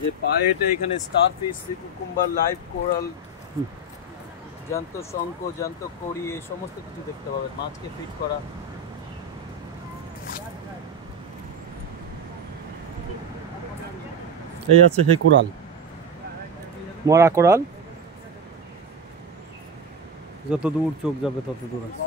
যে পায়ে হেঁটে এখানে starfish, sea cucumber, live coral, জ্যান্ত শঙ্খ, জ্যান্ত কড়ি, এই সমস্ত কিছু দেখতে পাবেন। মাছকে ফিট করা। এই আছে সেই কোরাল, মরা কোরাল, যত দূর চোখ যাবে তত দূর আছে।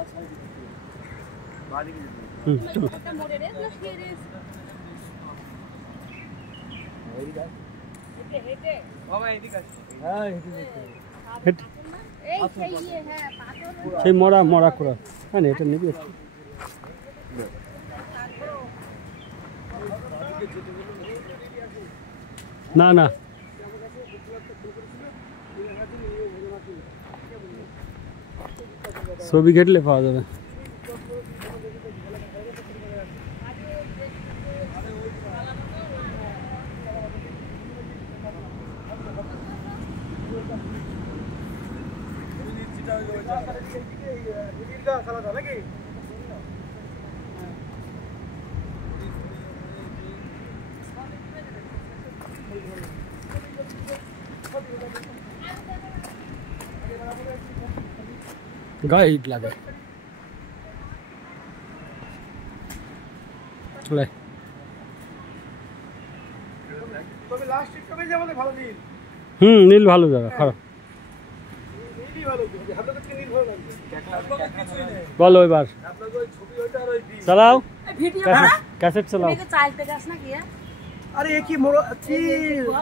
সেই মরা মরা কোরাল। হ্যাঁ এটা নিবি না না ছবি ঘেটলে পাওয়া যাবে। গাইড লাগে নীল ভালো জায়গা, খারাপ বলো এবার চালাও, ক্যাসেট চালাও। আরে কি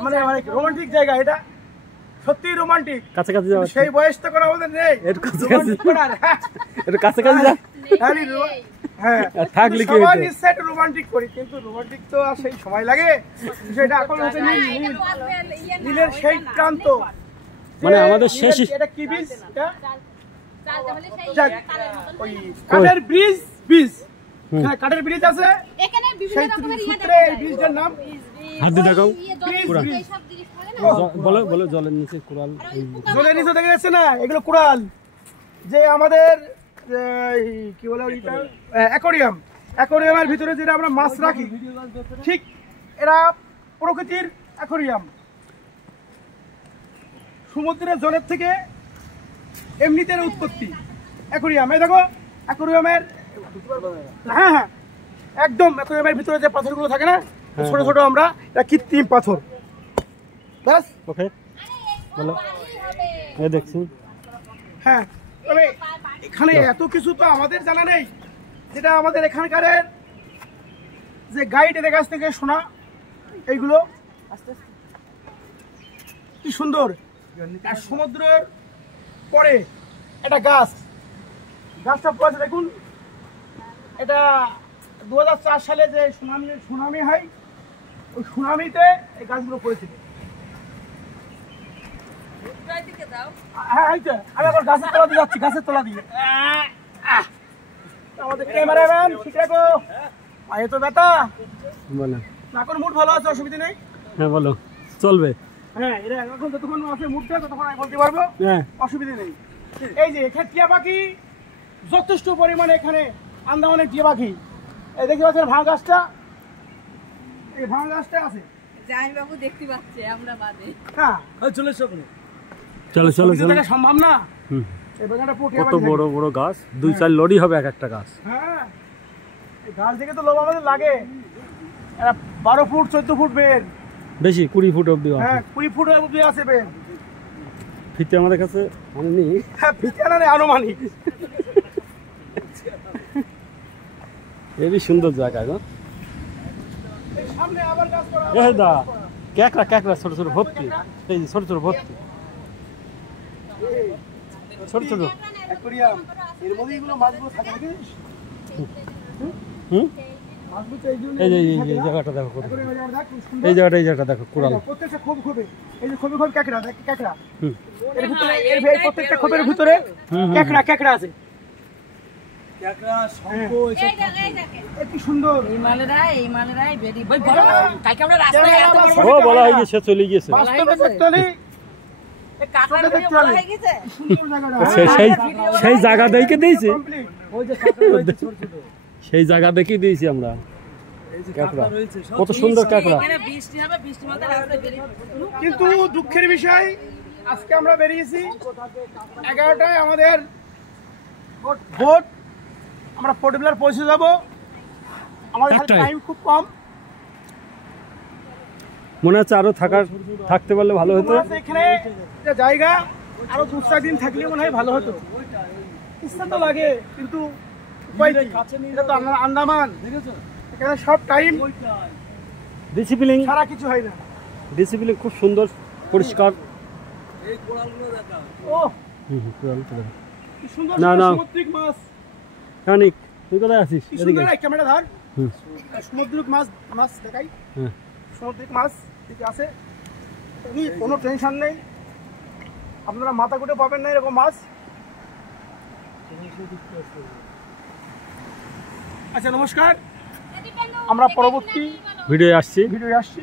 মানে রোমান্টিক জায়গা, এটা সত্যি রোমান্টিক। কাছাকাছি যাও, সেই বয়স তো কোনো আমাদের নেই। একটু কাছাকাছি, একটু কাছাকাছি যা। হ্যাঁ থাকলে কি সবাই নিশ্চয় একটু রোমান্টিক করি, কিন্তু রোমান্টিক তো আর সেই সময় লাগে। সেটা এখন হচ্ছে নীলের সেই প্রান্ত, মানে আমাদের শেষ। এটা কি বীজ? ওই কাঠের ব্রিজ, বীজ কাঠের ব্রিজ আছে সেই সূত্রে এই ব্রিজের নাম। হাত দিয়ে দেখাও। বলো বলো জলের নিচে কোরাল, জলের নিচে দেখা যাচ্ছে না, এগুলো কোরাল। যে আমাদের কি বলে অ্যাকোরিয়াম, অ্যাকোরিয়ামের ভিতরে যেটা আমরা মাছ রাখি, ঠিক এরা প্রকৃতির অ্যাকোরিয়াম। সমুদ্রের জলের থেকে এমনিতে উৎপত্তি অ্যাকোরিয়াম। এই দেখো অ্যাকোরিয়ামের, হ্যাঁ হ্যাঁ একদম অ্যাকোরিয়ামের ভিতরে যে পাথরগুলো থাকে না ছোট ছোট, আমরা এটা কৃত্রিম পাথর। ব্যাস ওকে বলো। এই দেখছি। হ্যাঁ তবে এখানে এত কিছু তো আমাদের জানা নেই, যেটা আমাদের এখানকার যে গাইড এদের কাছ থেকে শোনা। এইগুলো কি সুন্দর। আর সমুদ্রের পরে একটা গাছ, গাছটা পড়েছে দেখুন। এটা 2004 সালে যে সুনামি হয়, ওই সুনামিতে এই গাছগুলো পড়েছিল। হ্যাঁ আমি আবার গাছের তলা দিয়ে যাচ্ছি, গাছের তলা দিয়ে। আমাদের ক্যামেরাম্যান ঠিক রাখো, পায়ে তো ব্যথা। বলো না কোন মুড ভালো আছে, অসুবিধা নেই। হ্যাঁ বলো চলবে। হ্যাঁ এটা এখন যতক্ষণ আছে মুডটা ততক্ষণ আমি বলতে পারবো, অসুবিধা নেই। এই যে এখানে টিয়া পাখি যথেষ্ট পরিমাণে, এখানে আন্দামানের টিয়া পাখি। এই দেখতে পাচ্ছেন ভাঙা গাছটা, এই ভাঙা গাছটা আছে। জামাইবাবু দেখতে পাচ্ছে, আমরা বাদে। হ্যাঁ চলে এসো। চলো চলো চলো, সম্ভব না। কত বড় বড় গাছ, 2-4 লরি হবে এক একটা গাছ। হ্যাঁ এই গাছ দেখে তো লোভ আমাদের লাগে। এরা 12 ফুট 14 ফুট বের, বেশি 20 ফুট অব্দি। হ্যাঁ 20 ফুট অব্দি আছে বের। ফিতে আমাদের কাছে আনেনি। হ্যাঁ ফিতে আনা নেই, আনুমানিক। এই সুন্দর জায়গা গো। সামনে আবার গাছ করা। এই দা ক্যাকড়া, ক্যাকড়া ছোট ছোট ভর্তি। এই যে ছোট ছোট ভর্তি, ছোট ছোট অ্যাকোরিয়াম। এর মধ্যে এগুলো মাছগুলো থাকে নাকি? এই যে এই জায়গাটা দেখো, এই জায়গাটা দেখো কোরাল। প্রত্যেকটা খোপ খোপে এই যে খোপে খোপ কাঁকড়া, দেখ কাঁকড়া। এর ভিতরে এর প্রত্যেকটা খোপের ভিতরে কাঁকড়া কাঁকড়া আছে। কাঁকড়া, শঙ্খ, এই কি সুন্দর। এই মালেরাই বেরি ভাই বলো, কালকে আমরা রাস্তায় এত বড় ও বলা হয়ে গেছে, চলে গেছে। বাস্তবে দেখতে হলে এই কাঁকড়া দেখতে হয়ে গেছে। সুন্দর জায়গাটা। সেই জায়গা দেখে দিয়েছি, ওই যে কাঁকড়া, ওই যে ছোট ছোট সেই জায়গা দেখে দিয়েছি আমরা। কাঁকড়া কত সুন্দর কাঁকড়া। এখানে বৃষ্টি হবে, বৃষ্টি মধ্যে রাস্তায় বেরিয়ে কিন্তু দুঃখের বিষয় আজকে আমরা বেরিয়েছি 11টায় আমাদের ভোট, আমরা পোর্টবিলার পৌঁছে যাব, আমাদের একটাই। টাইম খুব কম। মনে হচ্ছে আরো থাকতে পারলে ভালো হতো। মনে হচ্ছে এখানে যে জায়গা আরো 2-4 দিন থাকলে মনে হয় ভালো হতো। ইচ্ছা তো লাগে কিন্তু উপায় কি? এটা তো আন্দামান, এখানে সব টাইম ডিসিপ্লিন ছাড়া কিছু হয় না। ডিসিপ্লিন খুব সুন্দর পরিষ্কার। এই কোরালগুলো দেখাও। ও চল চল কি সুন্দর না, না। সামুদ্রিক মাছ, কানিক তুই কোথায় আছিস? কি এদিকে সুন্দর এই ক্যামেরা ধর। হুম। সামুদ্রিক মাছ মাছ দেখাই, হ্যাঁ সামুদ্রিক মাছ ঠিক আছে, কোনো টেনশন নেই, আপনারা মাথা কুটে পাবেন না এরকম মাছ। আচ্ছা নমস্কার, আমরা পরবর্তী ভিডিও আসছি। ভিডিও আসছি।